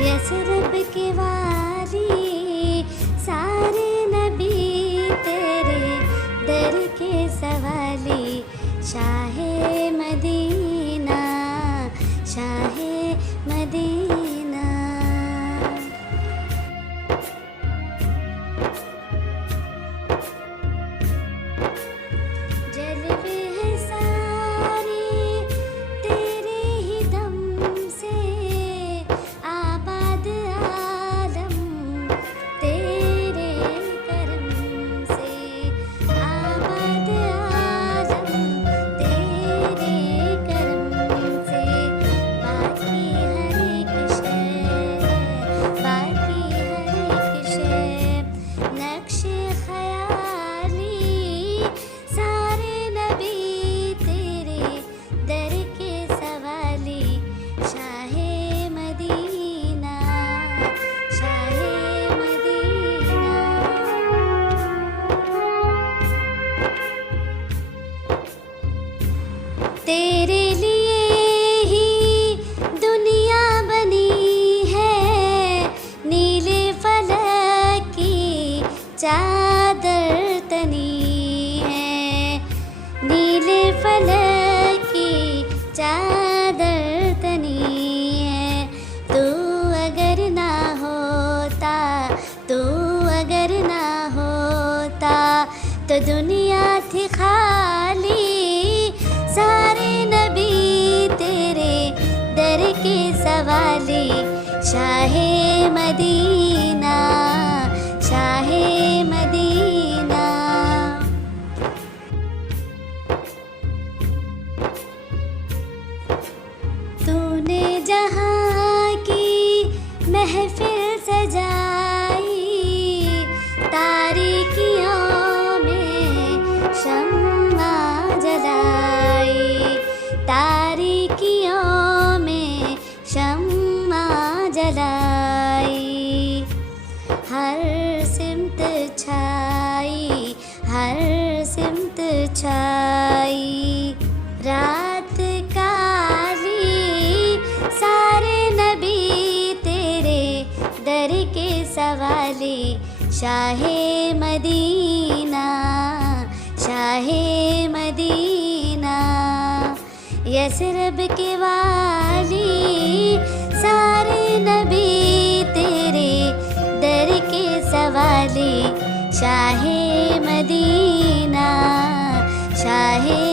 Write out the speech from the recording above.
Yathrib के वाली सारे नबी तेरे दर के सवाली। Shah Medina, Shah Medina. जलवे हैं सारे तेरे ही दम से, आबाद आलम तेरे करम से, आबाद आलम तेरे करम से। बाकी हर एक शय, बाकी हर एक शय नक्शे ख़याली सारे नबी तेरे दर के सवाली। Shah Medina, Shah Medina. तेरे लिए ही दुनिया बनी है, नीले फलक की चादर तनी है, नीले फलक की चादर तनी है। तू अगर ना होता, तू अगर ना होता तो दुनिया थी खाली। सारे नबी तेरे दर के सवाली। Shah Medina, Shah Medina. तूने जहाँ की महफिल सजाई, तारीकियों में शम्मा जलाई, तारीकियों में शम्मा जलाई। हर सिमत छाई, हर सिमत छाई। रात काली सारे नबी तेरे दर के सवाली। Shah Medina, Shah Medina. Yathrib के वाली सारे नबी तेरे दर के सवाली। शाहे मदीना, शाहे